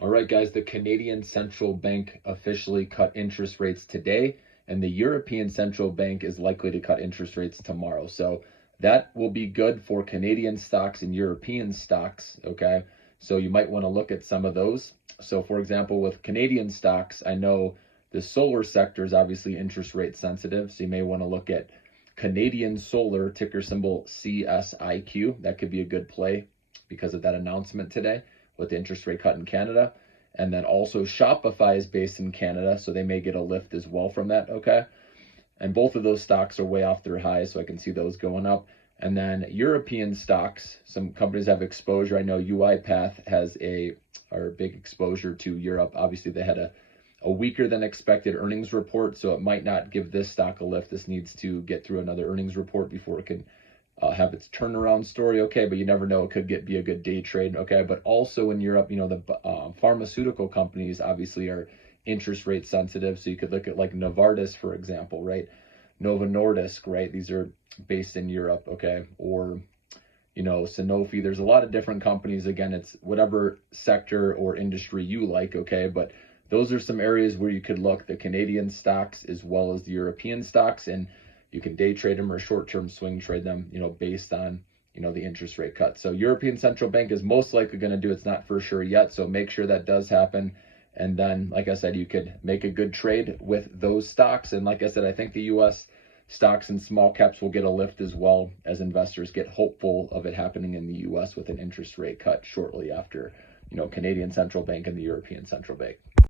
All right, guys, the Canadian Central Bank officially cut interest rates today, and the European Central Bank is likely to cut interest rates tomorrow. So that will be good for Canadian stocks and European stocks, okay? So you might want to look at some of those. So, for example, with Canadian stocks, I know the solar sector is obviously interest rate sensitive. So you may want to look at Canadian Solar, ticker symbol CSIQ. That could be a good play because of that announcement today with the interest rate cut in Canada. And then also Shopify is based in Canada, so they may get a lift as well from that, okay? And both of those stocks are way off their highs, so I can see those going up. And then European stocks, some companies have exposure. I know UiPath has a big exposure to Europe. Obviously, they had a weaker than expected earnings report, so it might not give this stock a lift. This needs to get through another earnings report before it can have its turnaround story, okay? But you never know, it could be a good day trade, okay? But also in Europe, the pharmaceutical companies obviously are interest rate sensitive, so you could look at like Novartis, for example, right? Novo Nordisk, right? These are based in Europe, okay? Or Sanofi. There's a lot of different companies. Again, it's whatever sector or industry you like, okay? But those are some areas where you could look, the Canadian stocks as well as the European stocks, and you can day trade them or short-term swing trade them, based on, the interest rate cut. So European Central Bank is most likely going to do, it's not for sure yet. So make sure that does happen. And then, like I said, you could make a good trade with those stocks. And like I said, I think the U.S. stocks and small caps will get a lift as well as investors get hopeful of it happening in the U.S. with an interest rate cut shortly after, Canadian Central Bank and the European Central Bank.